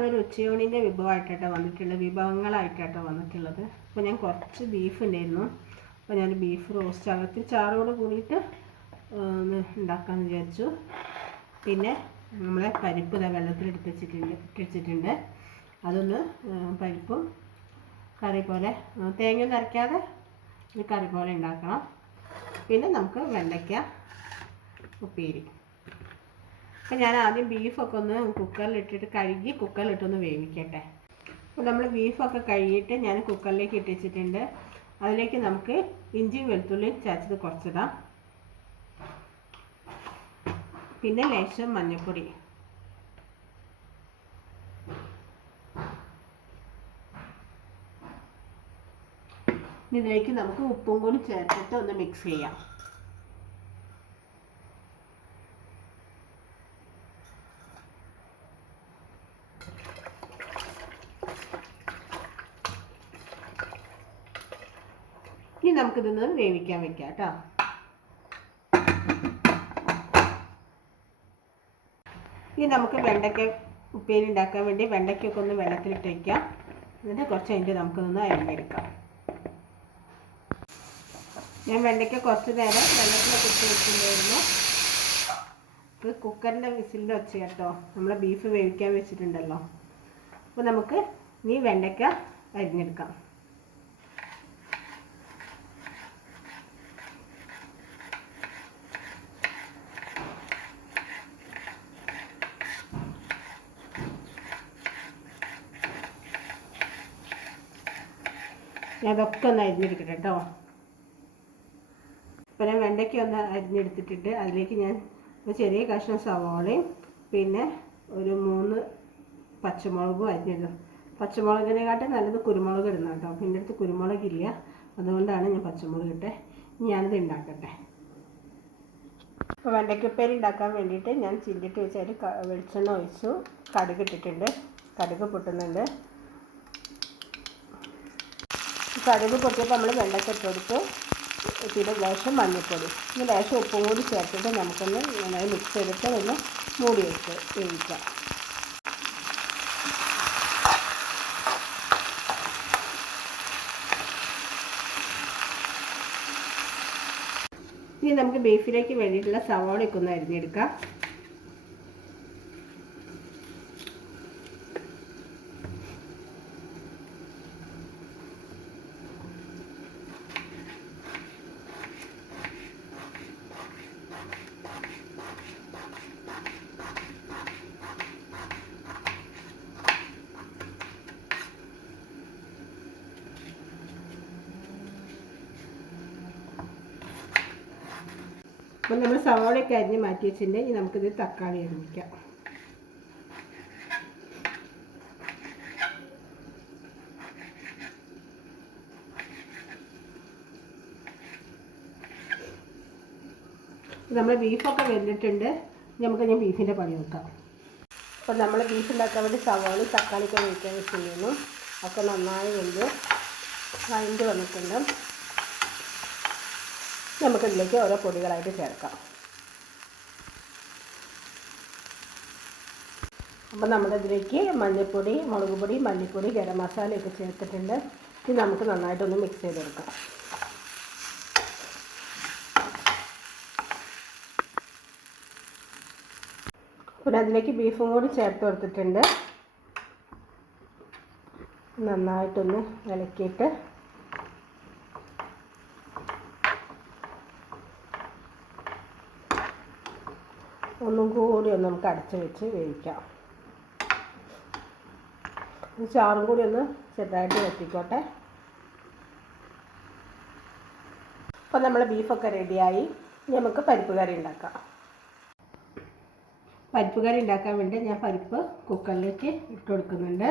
നമ്മളൊരു ഉച്ചയൂണിന്റെ വിഭവമായിട്ടാട്ടോ വന്നിട്ടുള്ളത്. വിഭവങ്ങളായിട്ടാണ് വന്നിട്ടുള്ളത്. അപ്പോൾ ഞാൻ കുറച്ച് ബീഫ് ഉണ്ടായിരുന്നു അപ്പോൾ ഞാൻ ബീഫ് റോസ്റ്റ് അകത്ത് ചാറോട് കൂടിയിട്ട് ഉണ്ടാക്കാമെന്ന് വിചാരിച്ചു. പിന്നെ നമ്മളെ പരിപ്പ് ഇതാ വെള്ളത്തിലെടുത്ത് വെച്ചിട്ടുണ്ട് വെച്ചിട്ടുണ്ട്. അതൊന്ന് പരിപ്പും കറി പോലെ തേങ്ങ നിറയ്ക്കാതെ ഒരു കറി പോലെ ഉണ്ടാക്കണം പിന്നെ നമുക്ക് വെണ്ടയ്ക്ക ഉപ്പേരി. അപ്പം ഞാൻ ആദ്യം ബീഫൊക്കെ ഒന്ന് കുക്കറിലിട്ടിട്ട് കഴുകി കുക്കറിലിട്ടൊന്ന് വേവിക്കട്ടെ. അപ്പോൾ നമ്മൾ ബീഫൊക്കെ കഴുകിയിട്ട് ഞാൻ കുക്കറിലേക്ക് ഇട്ടിച്ചിട്ടുണ്ട്. അതിലേക്ക് നമുക്ക് ഇഞ്ചിയും വെളുത്തുള്ളിയും ചതച്ചത് കുറച്ചിടാം. പിന്നെ ലേശം മഞ്ഞൾപ്പൊടി ഇതിലേക്ക് നമുക്ക് ഉപ്പും കൂടി ചേർത്തിട്ട് ഒന്ന് മിക്സ് ചെയ്യാം. ഇനി നമുക്കിതൊന്ന് വേവിക്കാൻ വെക്കാം കേട്ടോ. ഇനി നമുക്ക് വെണ്ടയ്ക്ക ഉപ്പേരി ഉണ്ടാക്കാൻ വേണ്ടി വെണ്ടയ്ക്കൊക്കെ ഒന്ന് വെള്ളത്തിലിട്ട് വയ്ക്കാം എന്നിട്ട് കുറച്ച് കഴിഞ്ഞിട്ട് നമുക്കൊന്ന് അരിഞ്ഞെടുക്കാം. ഞാൻ വെണ്ടയ്ക്ക കുറച്ച് നേരം വെള്ളത്തിലൊക്കെ ഇട്ട് വെച്ചിട്ടുണ്ടായിരുന്നു. ഇത് കുക്കറിന്റെ വിസിലിന്റെ ഒച്ച കേട്ടോ. നമ്മൾ ബീഫ് വേവിക്കാൻ വെച്ചിട്ടുണ്ടല്ലോ. അപ്പോൾ നമുക്ക് ഇനി വെണ്ടയ്ക്ക അരിഞ്ഞെടുക്കാം. ഞാൻ അതൊക്കെ ഒന്ന് അരിഞ്ഞെടുക്കട്ടെ കേട്ടോ. അപ്പോൾ ഞാൻ വെണ്ടയ്ക്ക ഒന്ന് അരിഞ്ഞെടുത്തിട്ടിട്ട് അതിലേക്ക് ഞാൻ ഒരു ചെറിയ കഷ്ണം സവാളയും പിന്നെ ഒരു മൂന്ന് പച്ചമുളകും അരിഞ്ഞിടും പച്ചമുളകിനെക്കാട്ടും നല്ലത് കുരുമുളക് ഇടുന്ന കേട്ടോ. പിന്നെ അടുത്ത് കുരുമുളകില്ല അതുകൊണ്ടാണ് ഞാൻ പച്ചമുളക് ഇട്ടെ. ഞാനത് ഉണ്ടാക്കട്ടെ അപ്പോൾ വെണ്ടയ്ക്കപ്പേരി ഉണ്ടാക്കാൻ വേണ്ടിയിട്ട് ഞാൻ ചില്ലിട്ട് വെച്ച് അതിൽ ക- വെളിച്ചെണ്ണ ഒഴിച്ചു. കടുക് ഇട്ടിട്ടുണ്ട്. കടുക് പൊട്ടുന്നുണ്ട്. കടുക് പൊട്ടിയപ്പോൾ നമ്മൾ വെള്ളക്ക ഇട്ട് കൊടുത്തു. പിന്നെ ലേശം മഞ്ഞൾപ്പൊടി. ഇനി ലേശം ഉപ്പും കൂടി ചേർത്തിട്ട് നമുക്കൊന്ന് നന്നായി മിക്സ് ചെയ്തിട്ട് ഒന്ന് മൂടി വെച്ച് വേവിക്കാം. ഇനി നമുക്ക് ബീഫിലേക്ക് വേണ്ടിയിട്ടുള്ള സവാളയൊക്കെ ഒന്ന് അരിഞ്ഞെടുക്കാം. അപ്പോൾ നമ്മൾ സവാളയൊക്കെ അരിഞ്ഞ് മാറ്റി വെച്ചിട്ടുണ്ട്. ഇനി നമുക്കിത് തക്കാളി അരിഞ്ഞിക്കാം. നമ്മൾ ബീഫൊക്കെ വെന്തിട്ടുണ്ട്. നമുക്ക് ഞാൻ ബീഫിന്റെ പണി നോക്കാം. അപ്പോൾ നമ്മൾ ബീഫ് ഉണ്ടാക്കാൻ വേണ്ടി സവാളി തക്കാളിക്ക് വെക്കാൻ ചെയ്യുന്നു ഒക്കെ നന്നായി വെന്ത് വഴണ്ട് വന്നിട്ടുണ്ട്. നമുക്കിതിലേക്ക് ഓരോ പൊടികളായിട്ട് ചേർക്കാം. അപ്പോൾ നമ്മളിതിലേക്ക് മഞ്ഞൾപ്പൊടി മുളക് പൊടി മല്ലിപ്പൊടി ഗരം മസാലയൊക്കെ ചേർത്തിട്ടുണ്ട്. ഇത് നമുക്ക് നന്നായിട്ടൊന്ന് മിക്സ് ചെയ്തെടുക്കാം. പിന്നെ അതിലേക്ക് ബീഫും കൂടി ചേർത്ത് കൊടുത്തിട്ടുണ്ട്. നന്നായിട്ടൊന്ന് ഇളക്കിയിട്ട് ഒന്നും കൂടി ഒന്ന് നമുക്ക് അടച്ചു വെച്ച് വേവിക്കാം. ഈ ചാറും കൂടി ഒന്ന് ചെറുതായിട്ട് വെട്ടിക്കോട്ടെ അപ്പോൾ നമ്മൾ ബീഫൊക്കെ റെഡിയായി. ഇനി നമുക്ക് പരിപ്പ് കറി ഉണ്ടാക്കാം. പരിപ്പ് കറി ഉണ്ടാക്കാൻ വേണ്ടി ഞാൻ പരിപ്പ് കുക്കറിലേക്ക് ഇട്ട് കൊടുക്കുന്നുണ്ട്.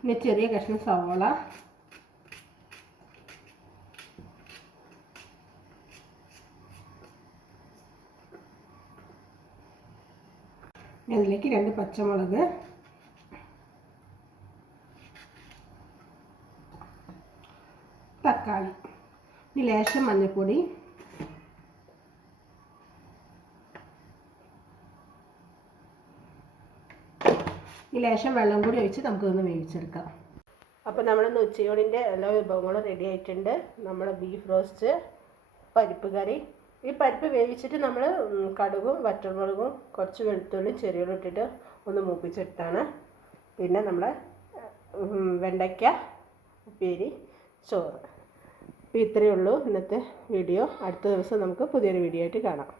പിന്നെ ചെറിയ കഷ്ണം സവാള. അതിലേക്ക് രണ്ട് പച്ചമുളക്. തക്കാളി. ലേശം മഞ്ഞൾപ്പൊടി. ഈ ലേശം വെള്ളം കൂടി ഒഴിച്ച് നമുക്കൊന്ന് വേവിച്ചെടുക്കാം. അപ്പോൾ നമ്മളിന്ന് ഉച്ചയോടിന്റെ എല്ലാ വിഭവങ്ങളും റെഡി ആയിട്ടുണ്ട്. നമ്മുടെ ബീഫ് റോസ്റ്റ് പരിപ്പ് കറി. ഈ പരിപ്പ് വേവിച്ചിട്ട് നമ്മൾ കടുകും വറ്റൽമുളകും കുറച്ച് വെളുത്തുള്ളി ചെറിയുള്ളി ഇട്ടിട്ട് ഒന്ന് മൂപ്പിച്ചെടുത്താണ്. പിന്നെ നമ്മൾ വെണ്ടയ്ക്ക ഉപ്പേരി ചോറ്. അപ്പോൾ ഇത്രയേ ഉള്ളൂ ഇന്നത്തെ വീഡിയോ അടുത്ത ദിവസം നമുക്ക് പുതിയൊരു വീഡിയോ ആയിട്ട് കാണാം.